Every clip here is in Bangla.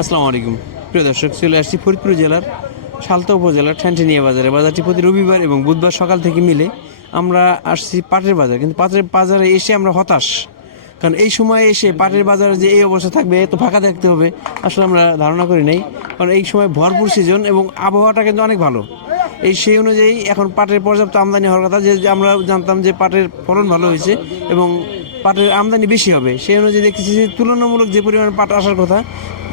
আসসালামু আলাইকুম প্রিয় দর্শক, চলে আসছি ফরিদপুর জেলার সালতা উপজেলার ঠ্যানঠেনিয়া বাজারে। বাজারটি প্রতি রবিবার এবং বুধবার সকাল থেকে মিলে। আমরা আসছি পাটের বাজার, কিন্তু পাটের বাজারে এসে আমরা হতাশ, কারণ এই সময় এসে পাটের বাজারে যে এই অবস্থা থাকবে, এত ফাঁকা দেখতে হবে আসলে আমরা ধারণা করি নাই। কারণ এই সময় ভরপুর সিজন এবং আবহাওয়াটা কিন্তু অনেক ভালো। সেই অনুযায়ী এখন পাটের পর্যাপ্ত আমদানি হওয়ার কথা, যে আমরা জানতাম যে পাটের ফলন ভালো হয়েছে এবং পাটের আমদানি বেশি হবে। সেই অনুযায়ী দেখতেছি যে তুলনামূলক যে পরিমাণ পাট আসার কথা,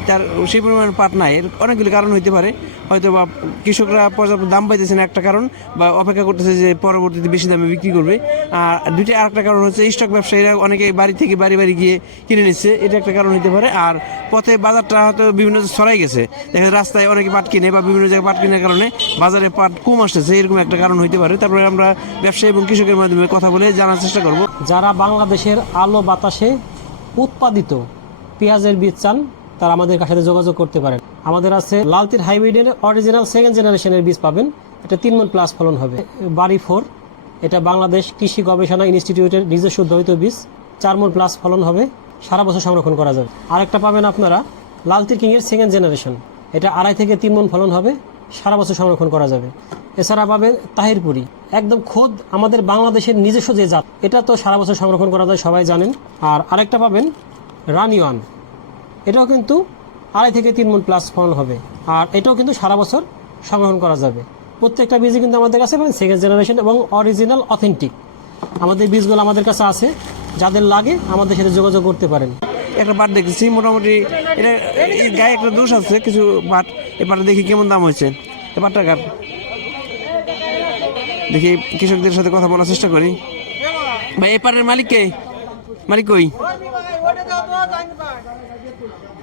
তার সেই পরিমাণ পাট নাই। এর অনেকগুলি কারণ হইতে পারে, হয়তো বা কৃষকরা পর্যাপ্ত দাম পাইতেছে না একটা কারণ, বা অপেক্ষা করতেছে যে পরবর্তীতে বেশি দামে বিক্রি করবে। আর দুইটা আরেকটা কারণ হচ্ছে স্টক ব্যবসায়ীরা অনেকে বাড়ি থেকে বাড়ি বাড়ি গিয়ে কিনে নিচ্ছে, এটা একটা কারণ হতে পারে। আর পথে বাজারটা হয়তো বিভিন্ন ছড়াই গেছে, দেখা যায় রাস্তায় অনেকে পাট কিনে বা বিভিন্ন জায়গায় পাট কেনার কারণে বাজারে পাট কম আসতেছে, এরকম একটা কারণ হতে পারে। তারপরে আমরা ব্যবসায়ী এবং কৃষকের মাধ্যমে কথা বলে জানার চেষ্টা করব। যারা বাংলাদেশের আলো বাতাসে উৎপাদিত পেঁয়াজের বীজ চান, তারা আমাদের সাথে যোগাযোগ করতে পারেন। আমাদের আছে লালতির হাইব্রিডের অরিজিনাল সেকেন্ড জেনারেশনের বীজ পাবেন, এটা 3 মণ প্লাস ফলন হবে। বাড়ি 4, এটা বাংলাদেশ কৃষি গবেষণা ইনস্টিটিউটের নিজস্ব উদ্ভাবিত বীজ, 4 মণ প্লাস ফলন হবে, সারা বছর সংরক্ষণ করা যাবে। আরেকটা পাবেন আপনারা লালতির কিংয়ের সেকেন্ড জেনারেশন, এটা 2.5 থেকে 3 মণ ফলন হবে, সারা বছর সংরক্ষণ করা যাবে। এছাড়া পাবেন তাহিরপুরি, একদম খোদ আমাদের বাংলাদেশের নিজস্ব যে জাত, এটা তো সারা বছর সংরক্ষণ করা যায়, সবাই জানেন। আর আরেকটা পাবেন রানিওয়ান, এটাও কিন্তু 2.5 থেকে 3 মণ প্লাস ফলন হবে, আর এটাও কিন্তু সারা বছর সংরক্ষণ করা যাবে। প্রত্যেকটা বীজই কিন্তু আমাদের কাছে পাবেন সেকেন্ড জেনারেশন এবং অরিজিনাল অথেন্টিক। আমাদের বীজগুলো আমাদের কাছে আছে, যাদের লাগে আমাদের সাথে যোগাযোগ করতে পারেন। একটা পাট দেখেছি মোটামুটি, এটা এই গায়ে একটা দোষ আছে কিছু পাট। এই পাটটা দেখি কেমন দাম হয়েছে, এই পাটটা কার দেখি কৃষকদের সাথে কথা বলার চেষ্টা করি। ভাই এই পাটের মালিক কে? মালিক কই?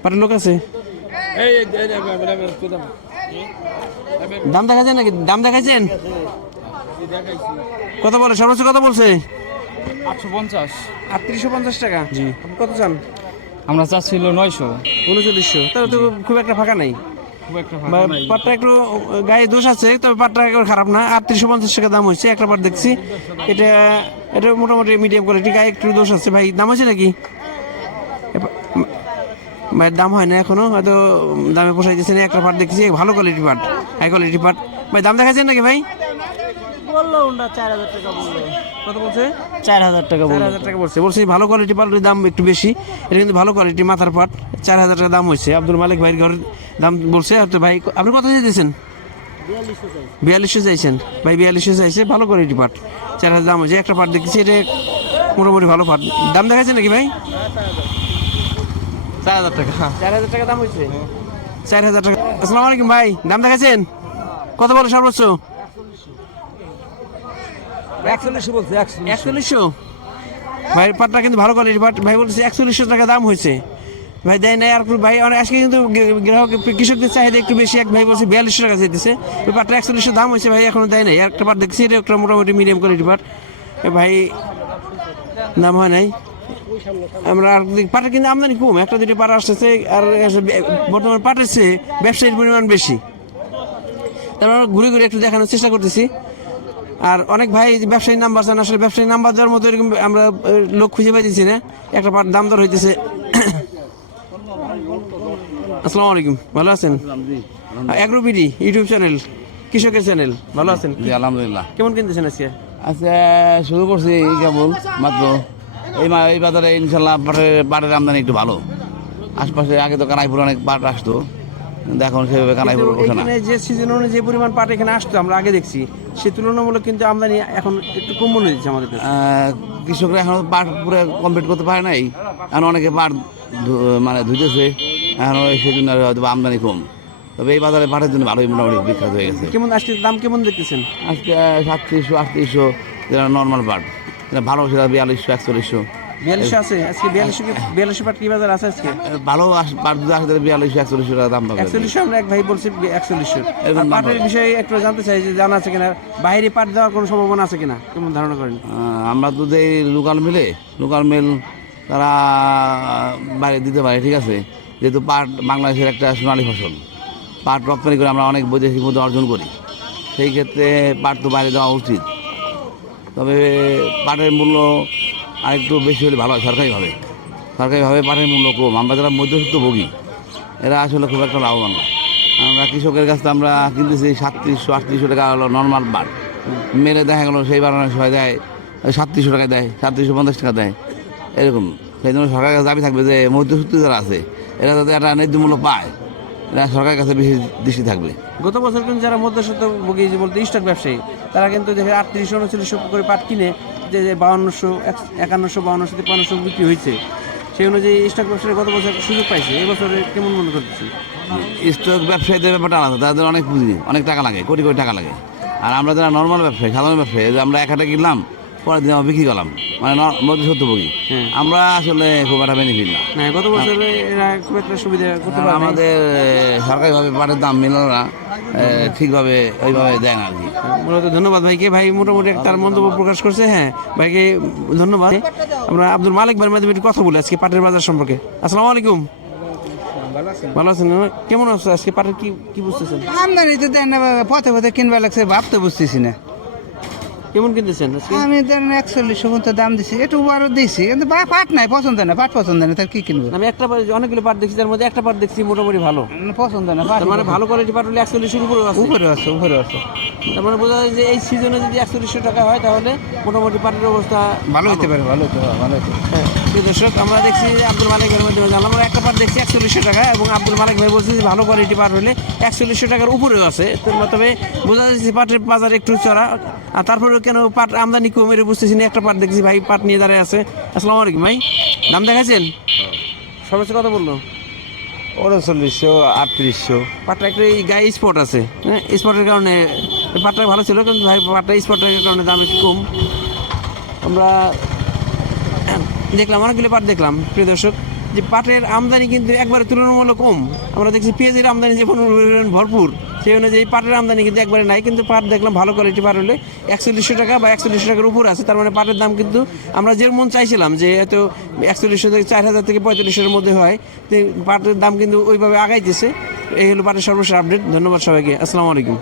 পাটের লোক আছে? দাম দেখাচ্ছেন নাকি? দাম দেখাচ্ছেন? কত বলে সর্বোচ্চ? কত বলছে? 850। 3850 টাকা। জি, কত চান? আমরা চাচ্ছিল 900। 3900, তাহলে তো খুব একটা ফাঁকা নাই। খুব একটা ভালো নাই। পাটটা একটু গায়ে দোষ আছে, তবে পাটটা একবার খারাপ না। 3850 টাকা দাম হয়েছে একটা পাট দেখছি। এটা এটা মোটামুটি মিডিয়াম কোয়ালিটি, গায়ে একটু দোষ আছে। ভাই দাম হয়েছে নাকি? ভাইয়ের দাম হয় না এখনো, হয়তো দামে পোষাই দিচ্ছে না। একটা পাট দেখছি ভালো কোয়ালিটি পাট, হাই কোয়ালিটি পাট। ভাই দাম দেখাচ্ছেন নাকি ভাই? বললো ওটা 4000 টাকা বললো। কত বলছে? 4000 টাকা বললো। 4000 টাকা বলছে। বলছি ভালো কোয়ালিটি পাটের দাম একটু বেশি, এটা কিন্তু ভালো কোয়ালিটি মাথার পাট। 4000 টাকা দাম হয়েছে। আব্দুল মালিক ভাইয়ের ঘরের দাম বলছে। তো ভাই আপনি কত দিয়েছেন? 4200 চাইছেন। ভাই 4200 চাইছে, ভালো কোয়ালিটি পাট। 4000 দাম হয়েছে। একটা পাট দেখছি, এটা মোটামুটি ভালো পাট। দাম দেখাচ্ছেন নাকি ভাই? 4000 টাকা। 4000 টাকা দাম হয়েছে। 4000 টাকা। আসসালামু আলাইকুম ভাই, দাম দেখাচ্ছেন? কত বলে সর্বোচ্চ? 4100 বলছে। 4100। ভাই পাটটা কিন্তু ভালো কোয়ালিটি পাট। ভাই বলছে 4100 টাকা দাম হয়েছে। ভাই দেয় নাই আর ভাই আজকে কিন্তু গ্রাহক কৃষকদের চাহিদা একটু বেশি। এক ভাই বলছে 4200 টাকা চাইতেছে। ওই পাটটা 4100 দাম হয়েছে, ভাই এখনো দেয় নাই। একটা পাট দেখছি, এটা একটা মোটামুটি মিডিয়াম কোয়ালিটি পাট। ভাই দাম হয় নাই। আমরা আর পাটের কিন্তু আমদানি কম, একটা দুটো পাট আসতেছে। আর বর্তমানে পাটের চেয়ে ব্যবসায়ীর পরিমাণ বেশি। তারপর আমরা ঘুরে ঘুরে একটু দেখানোর চেষ্টা করতেছি। আর অনেক ভাই ব্যবসায়ী নাম্বার চান, আসলে ব্যবসায়ী নাম্বার দেওয়ার মতো এরকম আমরা লোক খুঁজে পাইতেছি না। একটা পাট দাম দর হইতেছে। আসসালামু আলাইকুম, ভালো আছেন? অ্যাগ্রোবিডি ইউটিউব চ্যানেল, কৃষকের চ্যানেল, ভালো আছেন? আলহামদুলিল্লাহ। কেমন কিনতেছেন আজকে? আচ্ছা, শুরু করছি কেবল মাত্র। এই বাজারে ইনশাল্লাহ পাটের আমদানি একটু ভালো। আশপাশে আগে তো কানাইপুর অনেক পাট আসতো, কিন্তু এখন সেভাবে কানাইপুর ওঠে না। এখানে যে সিজন অনুযায়ী যে পরিমাণ পাট এখানে আসতো আমরা আগে দেখছি, সে তুলনামূলক কিন্তু আমদানি এখন একটু কম মনে হচ্ছে আমাদের কাছে। কৃষকরা এখন পাট পুরো কমপ্লিট করতে পারে নাই, এখন অনেকে পাট মানে ধুইতেছে, এখন সেই জন্য হয়তো আমদানি কম। তবে এই বাজারে পাটের জন্য ভালোই মোটামুটি বিখ্যাত হয়ে গেছে। কেমন আজকে দাম কেমন দেখতেছেন? আজকে 3700 3800 যেটা নর্মাল পাট, যেটা ভালো সেটা 4200 4100। 4200 আছে আজকে? 4200 পাট কি বাজার আছে আজকে? ভালো পাট যদি আসে 4200 4100 টাকা দাম পাবে। 4100 আমরা এক ভাই বলছি 4100। এরকম দাম পাটের পাবে। বিষয়ে একটু জানতে চাই যে জানা আছে কিনা, বাইরে পাট দেওয়ার কোনো সম্ভাবনা আছে কিনা, কেমন ধারণা করেন? আমরা তো যে লোকাল মিল তারা বাইরে দিতে পারে, ঠিক আছে। যেহেতু পাট বাংলাদেশের একটা সোনালী ফসল, পাট রপ্তানি করে আমরা অনেক বৈদেশিক মুদ্রা অর্জন করি, সেই ক্ষেত্রে পাট তো বাইরে দেওয়া উচিত। তবে পাটের মূল্য আরেকটু বেশি হলে ভালো হয়। সরকারিভাবে পাটের মূল্য কম। আমরা যারা মধ্যবিত্ত ভোগী, এরা আসলে খুব একটা লাভবান না। আমরা কৃষকের কাছ থেকে আমরা কিনতেছি 3700-3800 টাকা হলো নর্মাল পাট, মেরে দেখা গেলো সেই বার অনেক সময় দেয় 3700 টাকা দেয়, 3750 টাকা দেয়, এরকম। সেই জন্য সরকারের কাছে দাবি থাকবে যে মধ্যসূত্র যারা আছে এরা যাতে একটা ন্যায্য মূল্য পায়, এরা সরকারের কাছে বেশি দৃষ্টি থাকবে। গত বছর কিন্তু যারা মধ্যস্বত্ব ভোগী যে বলতে স্টক ব্যবসায়ী, তারা কিন্তু দেখে 3800-3900 করে পাট কিনে যে 5200, 5100, 5200, 5300 বিক্রি হয়েছে। সেই অনুযায়ী স্টক ব্যবসায়ী গত বছর সুযোগ পাইছে, এবছরে কেমন মনে করতেছি? স্টক ব্যবসায়ীদের ব্যাপারটা আলাদা, তাদের অনেক পুঁজি, অনেক টাকা লাগে, কোটি কোটি টাকা লাগে। আর আমরা যারা নর্মাল ব্যবসায়ী, সাধারণ ব্যবসায়ী, যে আমরা এক হাটে কিনলাম, পরের দিন আমরা বিক্রি করলাম, মানে মধ্যসত্ত্বভোগী, আমরা আসলে খুব একটা বেনিফিট না। না, গত বছরে এরা খুব একটা সুবিধা করতে পারে নাই। আমাদের সরকারিভাবে পাটের দাম মিলনা ঠিকভাবে ওইভাবে দেয় না আর কি। মূলত ধন্যবাদ ভাইকে, ভাই মোটামুটি তার মন্তব্য প্রকাশ করছে। হ্যাঁ ভাইকে ধন্যবাদ। আমরা আব্দুল মালিক ভাইয়ের মাধ্যমে একটু কথা বলি আজকে পাটের বাজার সম্পর্কে। আসসালামু আলাইকুম। ভালো আছেন? কেমন আছে আজকে পাটের কি বুঝতেছেন? আমদানি তো দেন না, পথে পথে কিনবা লাগছে, ভাবতে বুঝতেছি না। কেমন কিনতেছেন আজকে? আমি ধরেন 4100 পর্যন্ত দাম দিছি, একটু বড় দিছি, কিন্তু পাট নাই, পছন্দ না, পাট পছন্দ না, তার কি কিনবো? আমি অনেকগুলো পাট দেখছি, তার মধ্যে একটা পাট দেখছি মোটামুটি ভালো। পছন্দ না, পাট তার মানে ভালো কোয়ালিটি পাট হলে 4100 উপরে আছে। উপরে আছে। তার মানে বোঝা যায় যে এই সিজনে যদি 4100 টাকা হয় তাহলে মোটামুটি পাটের অবস্থা ভালো হইতে পারে, ভালো হইতে পারে। হ্যাঁ, প্রিয় দর্শক, আমরা দেখছি যে আব্দুল মালিক ভাইয়ের মাধ্যমে জানলাম আমরা একটা পাট দেখছি 4100 টাকা, এবং আব্দুল মালিক ভাই বলছে যে ভালো কোয়ালিটি পাট হলে 4100 টাকার উপরেও আছে। তবে বোঝা যাচ্ছে পাটের বাজার একটু চড়া, আর তারপরে কেন পাট আমদানি কম এটা বুঝতেছি না। একটা পাট দেখছি ভাই পাট নিয়ে দাঁড়ায় আছে। আসসালামু আলাইকুম ভাই, দাম দেখাচ্ছেন? সর্বোচ্চ কত বললো? 3900, 3800। পাটটা একটা এই গায়ে স্পট আছে, হ্যাঁ, স্পটের কারণে পাটটা ভালো ছিল, কিন্তু ভাই পাটটা স্পটের কারণে দাম একটু কম। আমরা দেখলাম অনেকগুলো পাট দেখলাম, প্রিয় দর্শক, যে পাটের আমদানি কিন্তু একবারে তুলনামূলক কম। আমরা দেখছি পেঁয়াজের আমদানি যেমন ভরপুর, সেই অনুযায়ী পাটের আমদানি কিন্তু একবারে নাই। কিন্তু পাট দেখলাম ভালো কোয়ালিটি পাট হলে 4100 টাকা বা 4100 টাকার উপর আছে। তার মানে পাটের দাম কিন্তু আমরা যেমন চাইছিলাম যে এত 4100 থেকে 4000 থেকে 4500-এর মধ্যে হয়, তো পাটের দাম কিন্তু ওইভাবে আগাইতেছে। এই হলো পাটের সর্বশেষ আপডেট। ধন্যবাদ সবাইকে। আসসালামু আলাইকুম।